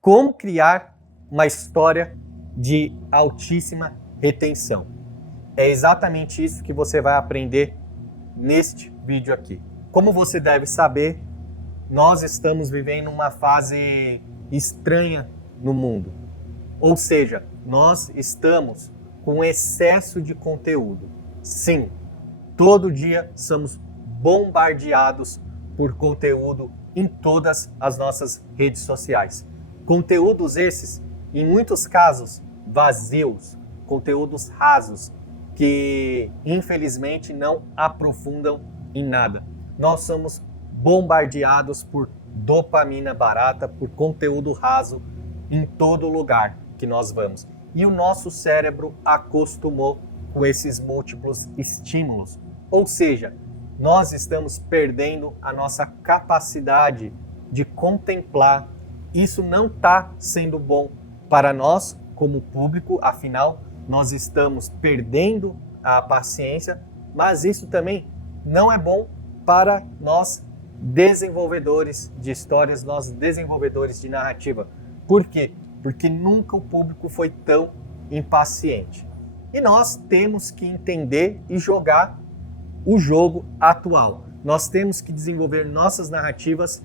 Como criar uma história de altíssima retenção. É exatamente isso que você vai aprender neste vídeo aqui. Como você deve saber, nós estamos vivendo uma fase estranha no mundo. Ou seja, nós estamos com excesso de conteúdo. Sim, todo dia somos bombardeados por conteúdo em todas as nossas redes sociais. Conteúdos esses, em muitos casos, vazios, conteúdos rasos, que infelizmente não aprofundam em nada. Nós somos bombardeados por dopamina barata, por conteúdo raso em todo lugar que nós vamos. E o nosso cérebro acostumou com esses múltiplos estímulos. Ou seja, nós estamos perdendo a nossa capacidade de contemplar. Isso não está sendo bom para nós como público, afinal, nós estamos perdendo a paciência, mas isso também não é bom para nós desenvolvedores de histórias, nós desenvolvedores de narrativa. Por quê? Porque nunca o público foi tão impaciente. E nós temos que entender e jogar o jogo atual. Nós temos que desenvolver nossas narrativas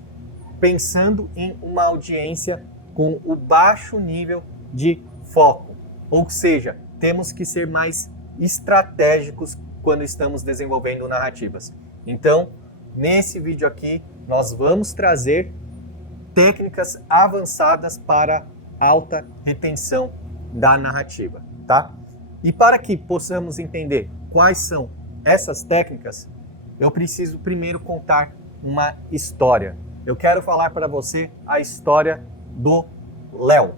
pensando em uma audiência com o baixo nível de foco. Ou seja, temos que ser mais estratégicos quando estamos desenvolvendo narrativas. Então, nesse vídeo aqui, nós vamos trazer técnicas avançadas para alta retenção da narrativa, tá? E para que possamos entender quais são essas técnicas, eu preciso primeiro contar uma história. Eu quero falar para você a história do Léo.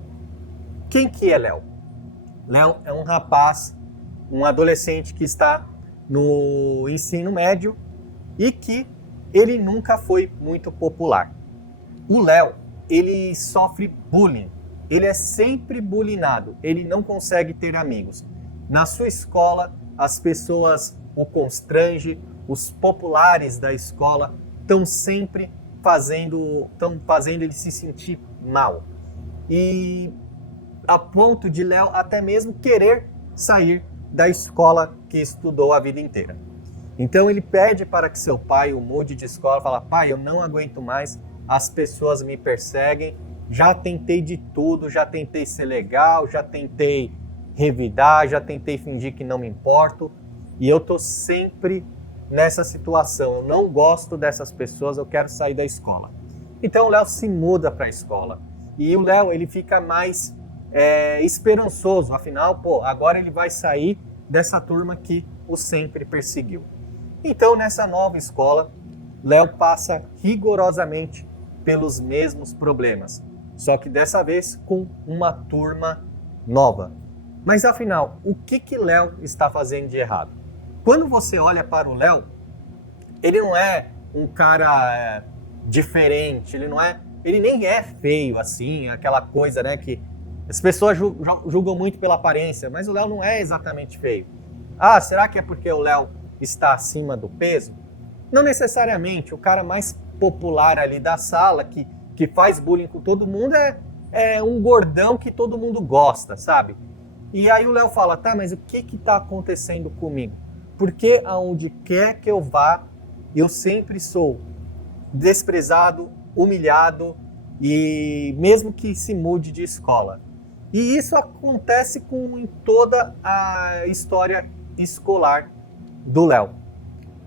Quem que é Léo? Léo é um rapaz, um adolescente que está no ensino médio e que ele nunca foi muito popular. O Léo, ele sofre bullying. Ele é sempre bullyingado. Ele não consegue ter amigos. Na sua escola, as pessoas o constrangem, os populares da escola estão sempre fazendo ele se sentir mal. E a ponto de Léo até mesmo querer sair da escola que estudou a vida inteira. Então ele pede para que seu pai o mude de escola, fala: pai, eu não aguento mais, as pessoas me perseguem, já tentei de tudo, já tentei ser legal, já tentei revidar, já tentei fingir que não me importo, e eu tô sempre nessa situação, eu não gosto dessas pessoas, eu quero sair da escola. Então o Léo se muda para a escola, e o Léo ele fica mais esperançoso, afinal, agora ele vai sair dessa turma que o sempre perseguiu. Então nessa nova escola, Léo passa rigorosamente pelos mesmos problemas, só que dessa vez com uma turma nova. Mas afinal, o que Léo está fazendo de errado? Quando você olha para o Léo, ele não é um cara diferente, ele nem é feio assim, aquela coisa, né, que as pessoas julgam muito pela aparência, mas o Léo não é exatamente feio. Ah, será que é porque o Léo está acima do peso? Não necessariamente. O cara mais popular ali da sala, que faz bullying com todo mundo, é um gordão que todo mundo gosta, sabe? E aí o Léo fala: tá, mas o que está acontecendo comigo? Porque aonde quer que eu vá, eu sempre sou desprezado, humilhado, e mesmo que se mude de escola. E isso acontece em toda a história escolar do Léo.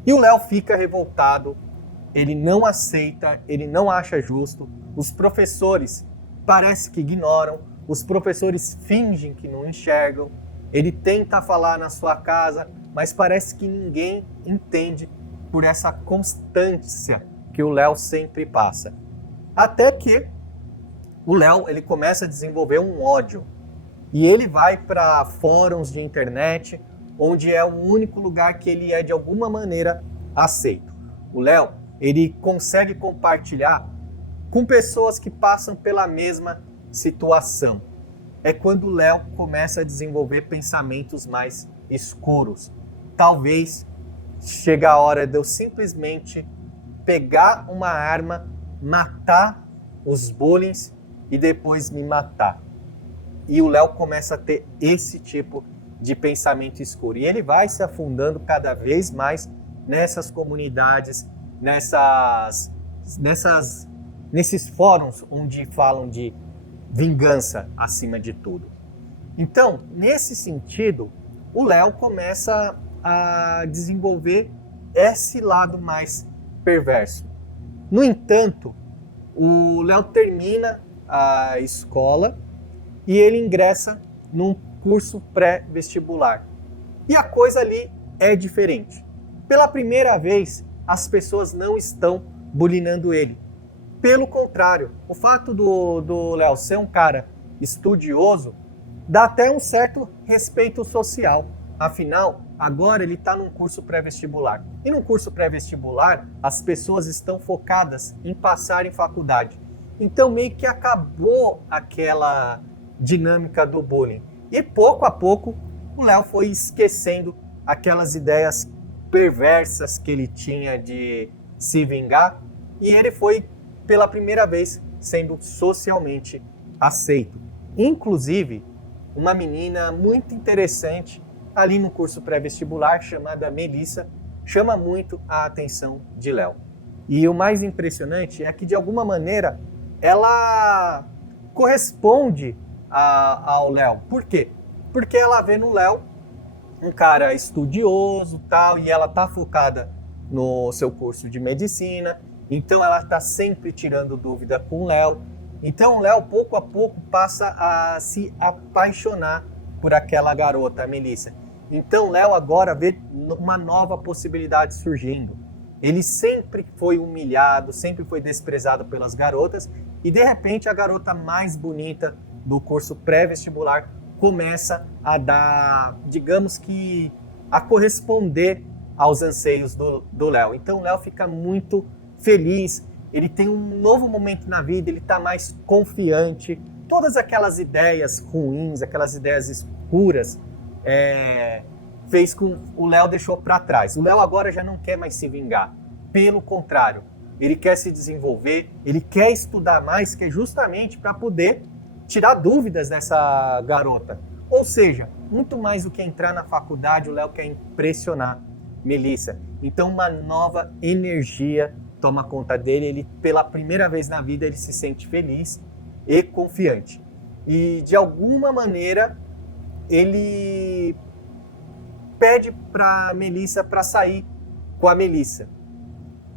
E o Léo fica revoltado, ele não aceita, ele não acha justo, os professores parece que ignoram, os professores fingem que não enxergam, ele tenta falar na sua casa, mas parece que ninguém entende por essa constância que o Léo sempre passa. Até que o Léo ele começa a desenvolver um ódio. E ele vai para fóruns de internet, onde é o único lugar que ele é de alguma maneira aceito. O Léo ele consegue compartilhar com pessoas que passam pela mesma situação. É quando o Léo começa a desenvolver pensamentos mais escuros. Talvez chegue a hora de eu simplesmente pegar uma arma, matar os bullies e depois me matar. E o Léo começa a ter esse tipo de pensamento escuro. E ele vai se afundando cada vez mais nessas comunidades, nesses fóruns onde falam de vingança acima de tudo. Então, nesse sentido, o Léo começa a desenvolver esse lado mais perverso. No entanto, o Léo termina a escola e ele ingressa num curso pré-vestibular. E a coisa ali é diferente. Pela primeira vez, as pessoas não estão bulinando ele. Pelo contrário, o fato do Léo ser um cara estudioso dá até um certo respeito social. Afinal, agora ele está num curso pré-vestibular. E no curso pré-vestibular, as pessoas estão focadas em passar em faculdade. Então meio que acabou aquela dinâmica do bullying. E pouco a pouco, o Léo foi esquecendo aquelas ideias perversas que ele tinha de se vingar. E ele foi, pela primeira vez, sendo socialmente aceito. Inclusive, uma menina muito interessante ali no curso pré-vestibular, chamada Melissa, chama muito a atenção de Léo. E o mais impressionante é que, de alguma maneira, ela corresponde ao Léo. Por quê? Porque ela vê no Léo um cara estudioso, tal, e ela tá focada no seu curso de medicina, então ela tá sempre tirando dúvida com o Léo. Então o Léo, pouco a pouco, passa a se apaixonar por aquela garota, a Melissa. Então o Léo agora vê uma nova possibilidade surgindo. Ele sempre foi humilhado, sempre foi desprezado pelas garotas, e de repente a garota mais bonita do curso pré-vestibular começa a dar, digamos que, a corresponder aos anseios do Léo. Então o Léo fica muito feliz, ele tem um novo momento na vida, ele está mais confiante. Todas aquelas ideias ruins, aquelas ideias escuras, fez com o Léo deixou para trás. O Léo agora já não quer mais se vingar. Pelo contrário, ele quer se desenvolver, ele quer estudar mais, que é justamente para poder tirar dúvidas dessa garota. Ou seja, muito mais do que entrar na faculdade, o Léo quer impressionar Melissa. Então uma nova energia toma conta dele, ele pela primeira vez na vida ele se sente feliz e confiante. E de alguma maneira ele pede para Melissa para sair com a Melissa.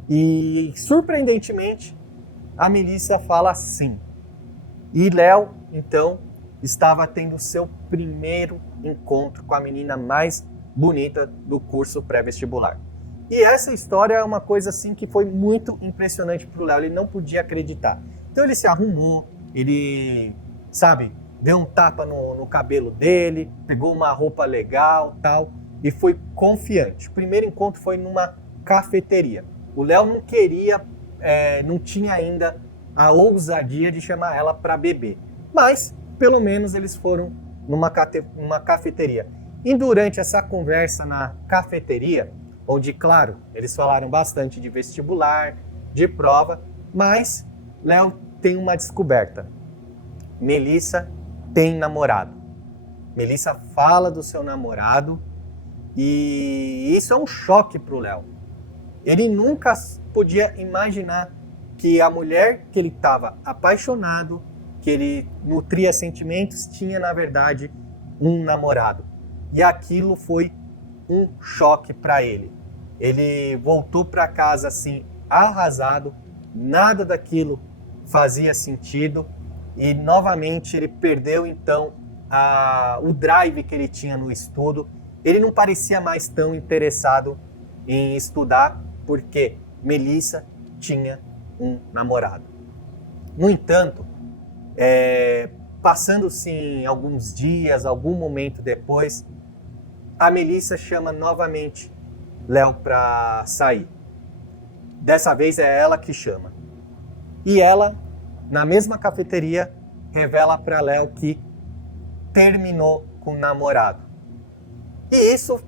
E surpreendentemente a Melissa fala sim. E Léo, então, estava tendo seu primeiro encontro com a menina mais bonita do curso pré-vestibular. E essa história é uma coisa assim que foi muito impressionante para o Léo, ele não podia acreditar. Então ele se arrumou, ele, deu um tapa no cabelo dele, pegou uma roupa legal, tal, e foi confiante. O primeiro encontro foi numa cafeteria. O Léo não queria, não tinha ainda a ousadia de chamar ela para beber. Mas, pelo menos, eles foram numa cafeteria. E durante essa conversa na cafeteria, onde, claro, eles falaram bastante de vestibular, de prova, mas Léo tem uma descoberta. Melissa tem namorado. Melissa fala do seu namorado e isso é um choque para o Léo. Ele nunca podia imaginar que a mulher que ele estava apaixonado, que ele nutria sentimentos, tinha, na verdade, um namorado. E aquilo foi um choque para ele. Ele voltou para casa assim, arrasado, nada daquilo fazia sentido e novamente ele perdeu então o drive que ele tinha no estudo. Ele não parecia mais tão interessado em estudar porque Melissa tinha um namorado. No entanto, passando-se alguns dias, algum momento depois, a Melissa chama novamente Léo para sair. Dessa vez é ela que chama. E ela, na mesma cafeteria, revela para Léo que terminou com o namorado. E isso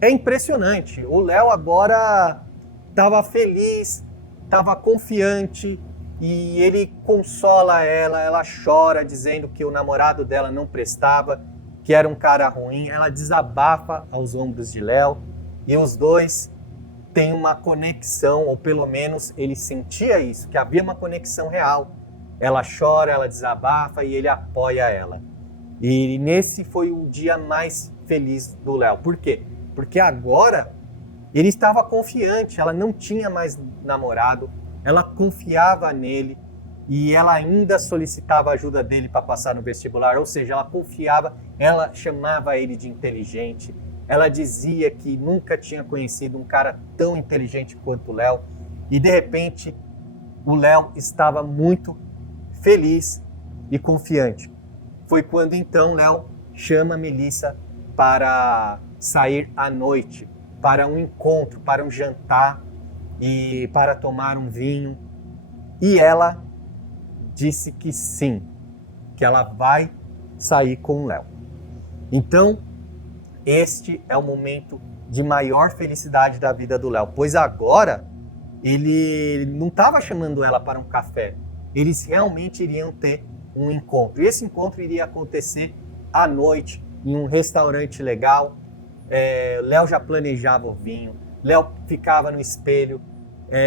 é impressionante. O Léo agora estava feliz, estava confiante e ele consola ela, ela chora dizendo que o namorado dela não prestava, que era um cara ruim. Ela desabafa aos ombros de Léo e os dois têm uma conexão, ou pelo menos ele sentia isso, que havia uma conexão real. Ela chora, ela desabafa e ele apoia ela. E nesse foi o dia mais feliz do Léo. Por quê? Porque agora ele estava confiante, ela não tinha mais namorado, ela confiava nele e ela ainda solicitava a ajuda dele para passar no vestibular, ou seja, ela confiava, ela chamava ele de inteligente, ela dizia que nunca tinha conhecido um cara tão inteligente quanto o Léo, e de repente o Léo estava muito feliz e confiante. Foi quando então Léo chama a Melissa para sair à noite, para um encontro, para um jantar e para tomar um vinho. E ela disse que sim, que ela vai sair com o Léo. Então, este é o momento de maior felicidade da vida do Léo, pois agora ele não estava chamando ela para um café, eles realmente iriam ter um encontro. E esse encontro iria acontecer à noite, em um restaurante legal. Léo já planejava o vinho, Léo ficava no espelho,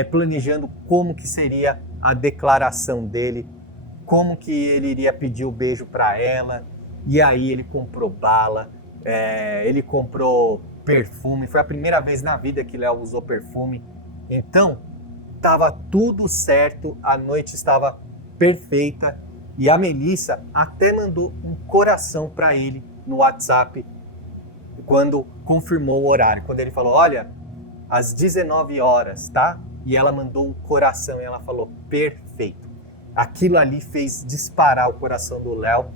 planejando como que seria a declaração dele, como que ele iria pedir o beijo para ela. E aí ele comprou bala, ele comprou perfume, foi a primeira vez na vida que Léo usou perfume. Então, estava tudo certo, a noite estava perfeita e a Melissa até mandou um coração para ele no WhatsApp quando confirmou o horário, quando ele falou, olha, às 19 horas, tá? E ela mandou um coração e ela falou, perfeito. Aquilo ali fez disparar o coração do Léo.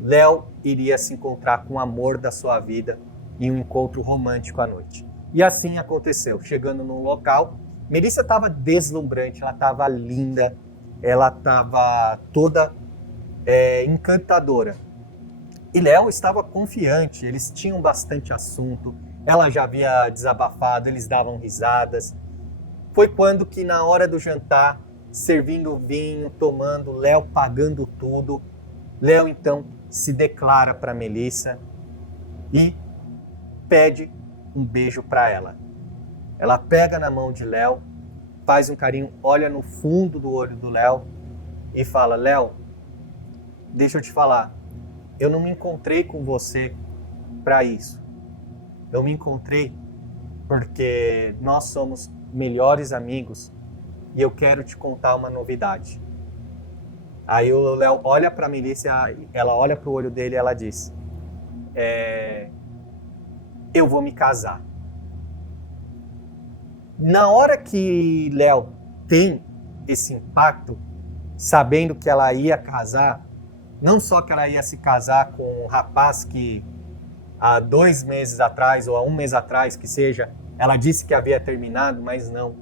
Léo iria se encontrar com o amor da sua vida em um encontro romântico à noite. E assim aconteceu. Chegando no local, Melissa estava deslumbrante, ela estava linda, ela estava toda encantadora. E Léo estava confiante, eles tinham bastante assunto, ela já havia desabafado, eles davam risadas. Foi quando que na hora do jantar, servindo vinho, tomando, Léo pagando tudo, Léo então se declara para Melissa e pede um beijo para ela. Ela pega na mão de Léo, faz um carinho, olha no fundo do olho do Léo e fala, Léo, deixa eu te falar, eu não me encontrei com você para isso. Eu me encontrei porque nós somos melhores amigos e eu quero te contar uma novidade. Aí o Léo olha para a Melissa, ela olha para o olho dele e ela diz, eu vou me casar. Na hora que Léo tem esse impacto, sabendo que ela ia casar, não só que ela ia se casar com um rapaz que há 2 meses atrás ou há 1 mês atrás, que seja, ela disse que havia terminado, mas não.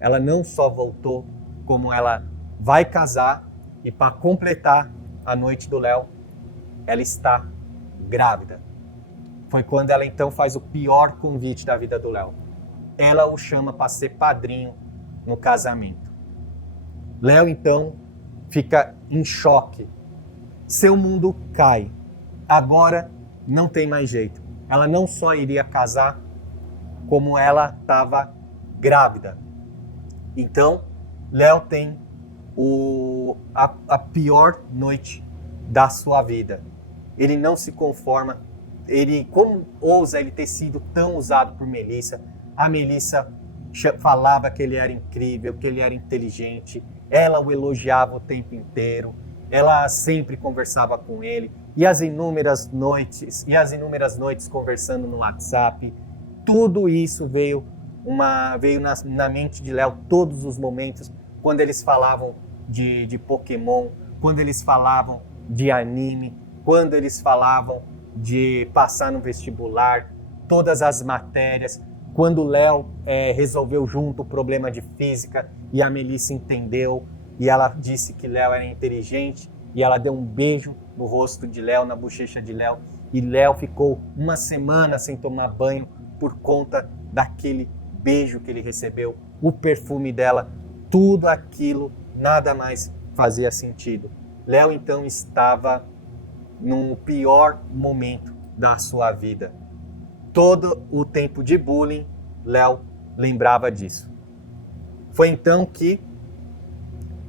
Ela não só voltou, como ela vai casar e para completar a noite do Léo, ela está grávida. Foi quando ela então faz o pior convite da vida do Léo. Ela o chama para ser padrinho no casamento. Léo então fica em choque. Seu mundo cai. Agora não tem mais jeito. Ela não só iria casar, como ela estava grávida. Então, Léo tem a pior noite da sua vida. Ele não se conforma. Como ousa ele ter sido tão usado por Melissa? A Melissa falava que ele era incrível, que ele era inteligente. Ela o elogiava o tempo inteiro. Ela sempre conversava com ele. E as inúmeras noites conversando no WhatsApp. Tudo isso veio na mente de Léo todos os momentos, quando eles falavam de Pokémon, quando eles falavam de anime, quando eles falavam de passar no vestibular, todas as matérias, quando Léo resolveu junto o problema de física e a Melissa entendeu e ela disse que Léo era inteligente e ela deu um beijo no rosto de Léo, na bochecha de Léo, e Léo ficou 1 semana sem tomar banho por conta daquele beijo que ele recebeu, o perfume dela, tudo aquilo nada mais fazia sentido. Léo então estava no pior momento da sua vida. Todo o tempo de bullying, Léo lembrava disso. Foi então que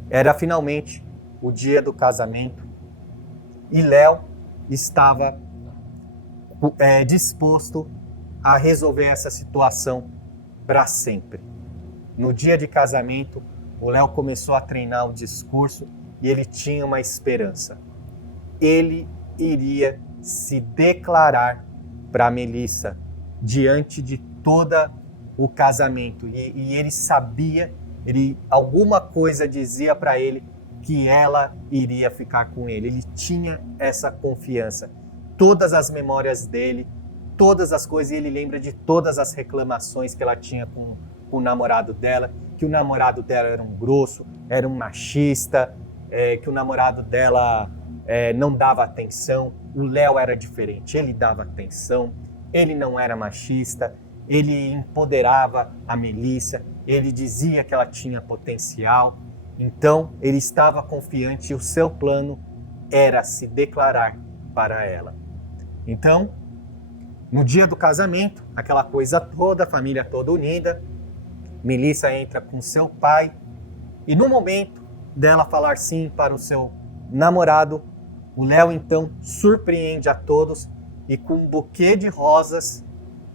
era finalmente o dia do casamento e Léo estava disposto a resolver essa situação para sempre. No dia de casamento, o Léo começou a treinar o discurso e ele tinha uma esperança. Ele iria se declarar para Melissa diante de todo o casamento. E ele sabia, alguma coisa dizia para ele que ela iria ficar com ele. Ele tinha essa confiança. Todas as memórias dele, todas as coisas, e ele lembra de todas as reclamações que ela tinha com o namorado dela, que o namorado dela era um grosso, era um machista, que o namorado dela não dava atenção. O Léo era diferente, ele dava atenção, ele não era machista, ele empoderava a Melissa, ele dizia que ela tinha potencial. Então ele estava confiante e o seu plano era se declarar para ela. Então, no dia do casamento, aquela coisa toda, a família toda unida, Melissa entra com seu pai e no momento dela falar sim para o seu namorado, o Léo então surpreende a todos e com um buquê de rosas,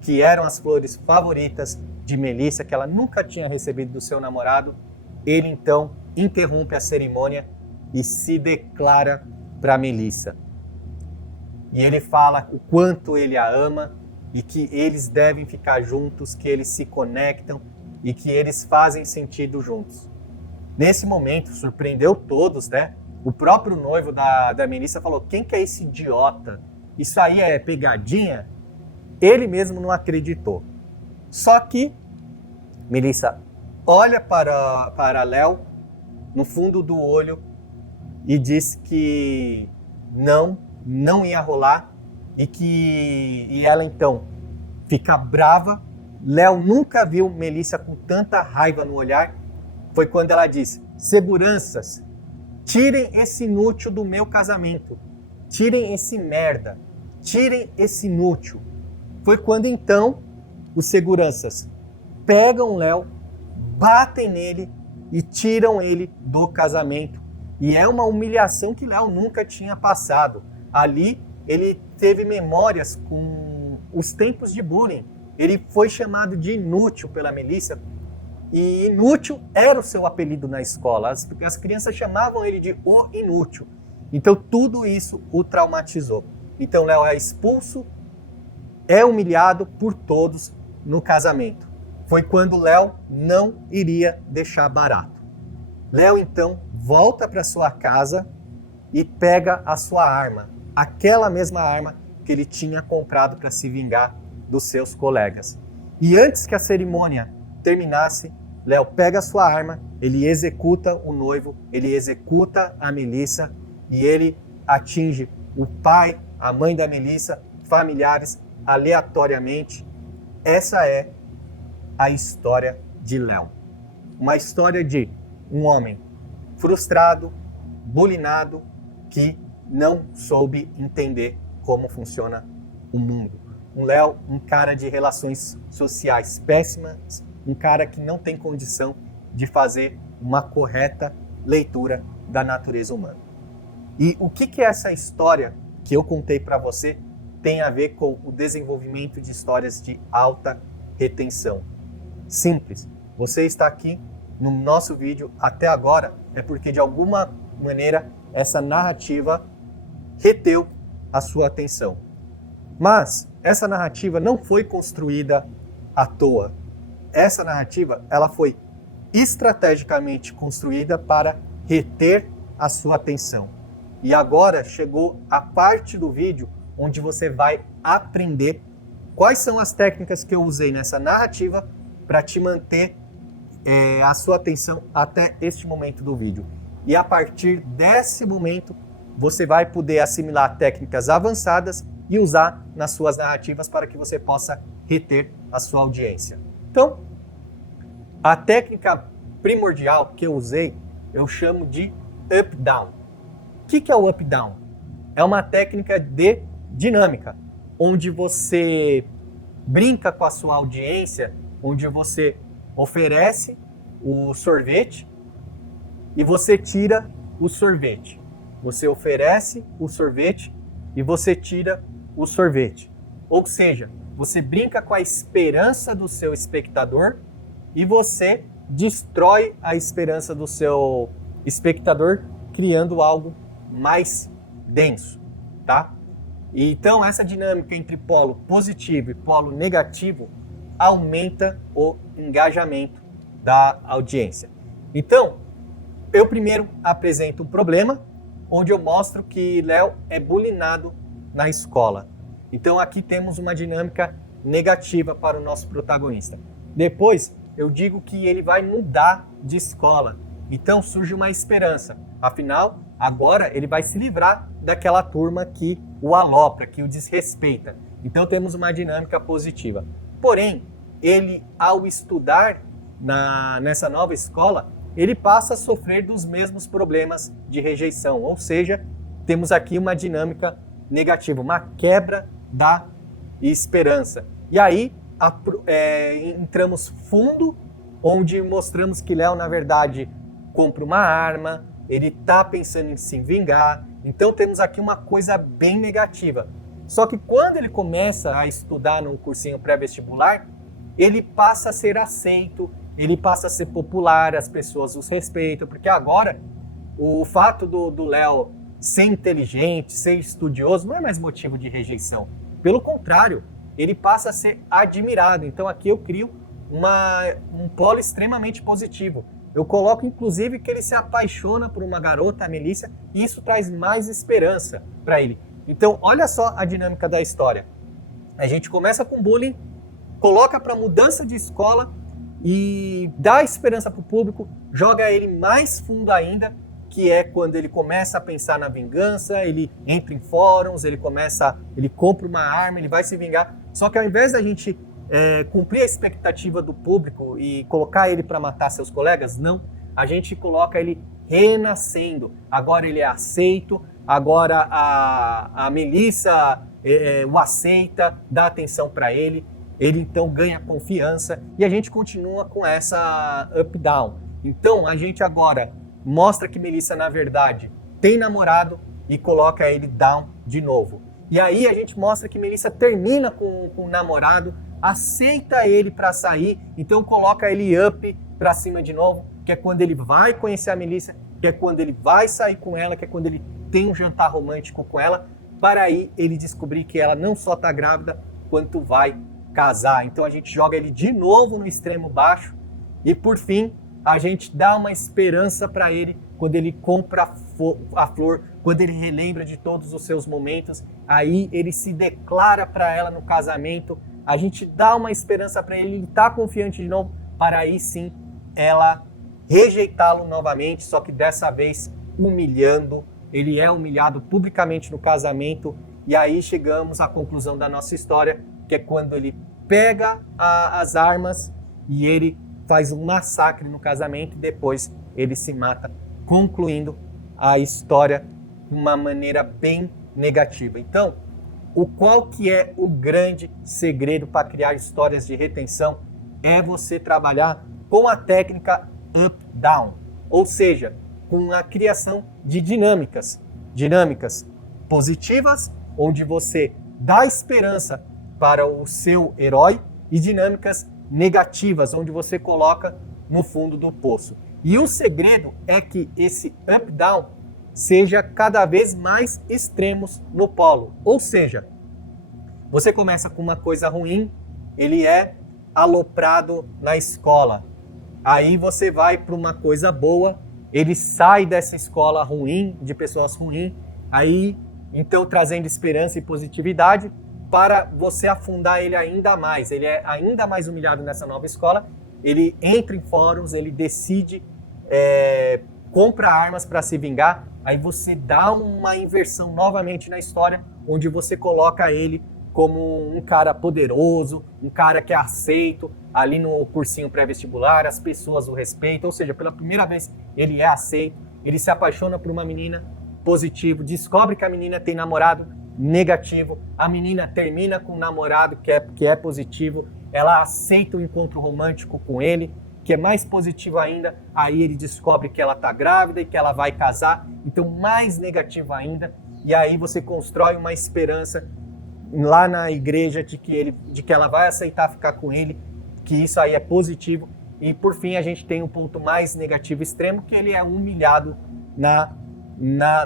que eram as flores favoritas de Melissa, que ela nunca tinha recebido do seu namorado, ele então interrompe a cerimônia e se declara para Melissa. E ele fala o quanto ele a ama e que eles devem ficar juntos, que eles se conectam e que eles fazem sentido juntos. Nesse momento, surpreendeu todos, né? O próprio noivo da Melissa falou: quem que é esse idiota? Isso aí é pegadinha? Ele mesmo não acreditou. Só que Melissa olha para Léo no fundo do olho e diz que não ia rolar e ela então fica brava. Léo nunca viu Melissa com tanta raiva no olhar. Foi quando ela disse: seguranças, tirem esse inútil do meu casamento, tirem esse merda, tirem esse inútil. Foi quando então os seguranças pegam Léo, batem nele e tiram ele do casamento. E é uma humilhação que Léo nunca tinha passado. Ali ele teve memórias com os tempos de bullying. Ele foi chamado de inútil pela Melissa. E inútil era o seu apelido na escola. As crianças chamavam ele de o inútil. Então tudo isso o traumatizou. Então Léo é expulso, é humilhado por todos no casamento. Foi quando Léo não iria deixar barato. Léo então volta para sua casa e pega a sua arma, aquela mesma arma que ele tinha comprado para se vingar dos seus colegas. E antes que a cerimônia terminasse, Léo pega a sua arma, ele executa o noivo, ele executa a Melissa e ele atinge o pai, a mãe da Melissa, familiares aleatoriamente. Essa é a história de Léo. Uma história de um homem frustrado, bulinado, que não soube entender como funciona o mundo. Um Léo, um cara de relações sociais péssimas, um cara que não tem condição de fazer uma correta leitura da natureza humana. E o que essa história que eu contei para você tem a ver com o desenvolvimento de histórias de alta retenção? Simples. Você está aqui no nosso vídeo até agora é porque de alguma maneira essa narrativa reteu a sua atenção. Mas essa narrativa não foi construída à toa. Essa narrativa ela foi estrategicamente construída para reter a sua atenção. E agora chegou a parte do vídeo onde você vai aprender quais são as técnicas que eu usei nessa narrativa para te manter a sua atenção até este momento do vídeo. E a partir desse momento, você vai poder assimilar técnicas avançadas e usar nas suas narrativas para que você possa reter a sua audiência. Então, a técnica primordial que eu usei eu chamo de up-down. O que é o up-down? É uma técnica de dinâmica, onde você brinca com a sua audiência, onde você oferece o sorvete e você tira o sorvete. Você oferece o sorvete e você tira o sorvete. Ou seja, você brinca com a esperança do seu espectador e você destrói a esperança do seu espectador, criando algo mais denso, tá? Então, essa dinâmica entre polo positivo e polo negativo aumenta o engajamento da audiência. Então, eu primeiro apresento um problema, onde eu mostro que Léo é bulinado na escola. Então, aqui temos uma dinâmica negativa para o nosso protagonista. Depois, eu digo que ele vai mudar de escola. Então, surge uma esperança. Afinal, agora ele vai se livrar daquela turma que o alopra, que o desrespeita. Então, temos uma dinâmica positiva. Porém, ele, ao estudar nessa nova escola, ele passa a sofrer dos mesmos problemas de rejeição. Ou seja, temos aqui uma dinâmica negativa, uma quebra da esperança. E aí, entramos fundo, onde mostramos que Léo, na verdade, compra uma arma, ele está pensando em se vingar. Então temos aqui uma coisa bem negativa. Só que quando ele começa a estudar num cursinho pré-vestibular, ele passa a ser aceito, ele passa a ser popular, as pessoas os respeitam, porque agora o fato do Léo ser inteligente, ser estudioso, não é mais motivo de rejeição. Pelo contrário, ele passa a ser admirado. Então aqui eu crio um polo extremamente positivo. Eu coloco, inclusive, que ele se apaixona por uma garota, a Melissa, e isso traz mais esperança para ele. Então, olha só a dinâmica da história. A gente começa com bullying, coloca para mudança de escola e dá esperança para o público, joga ele mais fundo ainda, que é quando ele começa a pensar na vingança, ele entra em fóruns, ele compra uma arma, ele vai se vingar. Só que ao invés da gente cumprir a expectativa do público e colocar ele para matar seus colegas, não. A gente coloca ele renascendo. Agora ele é aceito, agora a Melissa o aceita, dá atenção para ele então ganha confiança e a gente continua com essa up-down. Então a gente agora mostra que Melissa, na verdade, tem namorado e coloca ele down de novo. E aí a gente mostra que Melissa termina com o namorado, aceita ele para sair, então coloca ele up para cima de novo, que é quando ele vai conhecer a Melissa, que é quando ele vai sair com ela, que é quando ele tem um jantar romântico com ela, para aí ele descobrir que ela não só está grávida, quanto vai casar. Então a gente joga ele de novo no extremo baixo e por fim a gente dá uma esperança para ele quando ele compra a flor, quando ele relembra de todos os seus momentos, aí ele se declara para ela no casamento, a gente dá uma esperança para ele estar confiante de novo, para aí sim ela rejeitá-lo novamente, só que dessa vez humilhando, ele é humilhado publicamente no casamento, e aí chegamos à conclusão da nossa história, que é quando ele pega as armas e ele faz um massacre no casamento e depois ele se mata, concluindo a história de uma maneira bem negativa. Então, qual que é o grande segredo para criar histórias de retenção? É você trabalhar com a técnica up-down, ou seja, com a criação de dinâmicas positivas, onde você dá esperança para o seu herói, e dinâmicas negativas, onde você coloca no fundo do poço. E o segredo é que esse up-down seja cada vez mais extremos no polo. Ou seja, você começa com uma coisa ruim, ele é aloprado na escola. Aí você vai para uma coisa boa, ele sai dessa escola ruim, de pessoas ruins, aí então trazendo esperança e positividade para você afundar ele ainda mais. Ele é ainda mais humilhado nessa nova escola, ele entra em fóruns, ele decide, compra armas para se vingar, aí você dá uma inversão novamente na história, onde você coloca ele como um cara poderoso, um cara que é aceito ali no cursinho pré-vestibular, as pessoas o respeitam, ou seja, pela primeira vez ele é aceito, ele se apaixona por uma menina, positivo, descobre que a menina tem namorado, negativo, a menina termina com um namorado que é positivo, ela aceita o encontro romântico com ele, que é mais positivo ainda, aí ele descobre que ela está grávida e que ela vai casar, então mais negativo ainda, e aí você constrói uma esperança lá na igreja de que ela vai aceitar ficar com ele, que isso aí é positivo, e por fim a gente tem um ponto mais negativo extremo, que ele é humilhado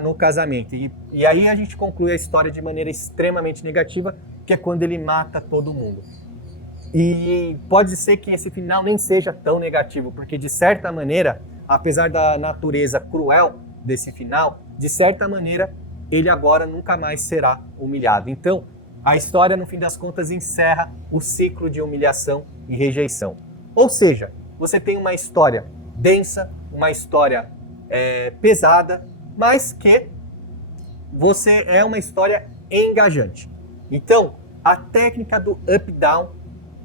no casamento. E aí a gente conclui a história de maneira extremamente negativa, que é quando ele mata todo mundo. E pode ser que esse final nem seja tão negativo, porque de certa maneira, apesar da natureza cruel desse final, de certa maneira ele agora nunca mais será humilhado. Então, a história, no fim das contas, encerra o ciclo de humilhação e rejeição. Ou seja, você tem uma história densa, uma história pesada, mas que é uma história engajante. Então, a técnica do up-down,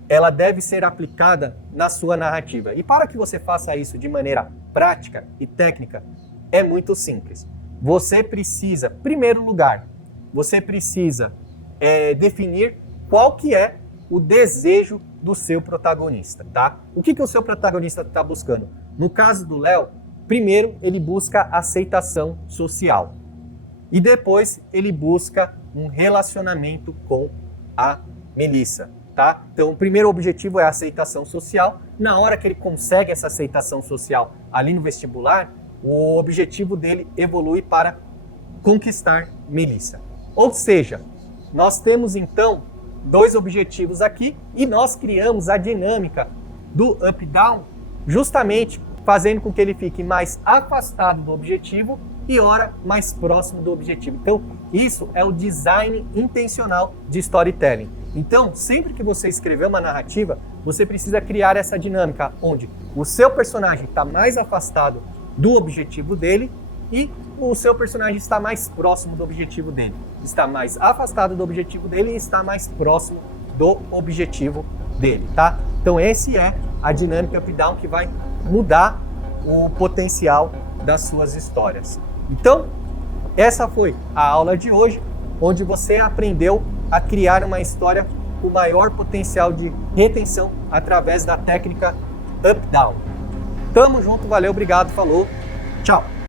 ela deve ser aplicada na sua narrativa. E para que você faça isso de maneira prática e técnica, é muito simples. Você precisa, em primeiro lugar, definir qual que é o desejo do seu protagonista, tá? O que o seu protagonista está buscando? No caso do Léo, primeiro ele busca aceitação social e depois ele busca um relacionamento com a Melissa, tá? Então o primeiro objetivo é a aceitação social. Na hora que ele consegue essa aceitação social ali no vestibular, o objetivo dele evolui para conquistar Melissa. Ou seja, nós temos então dois objetivos aqui e nós criamos a dinâmica do up-down justamente fazendo com que ele fique mais afastado do objetivo e ora mais próximo do objetivo. Então, isso é o design intencional de storytelling. Então, sempre que você escrever uma narrativa, você precisa criar essa dinâmica onde o seu personagem está mais afastado do objetivo dele e o seu personagem está mais próximo do objetivo dele. Está mais afastado do objetivo dele e está mais próximo do objetivo dele, tá? Então esse é a dinâmica up-down que vai mudar o potencial das suas histórias. Então, essa foi a aula de hoje, onde você aprendeu a criar uma história com maior potencial de retenção através da técnica up-down. Tamo junto, valeu, obrigado, falou, tchau!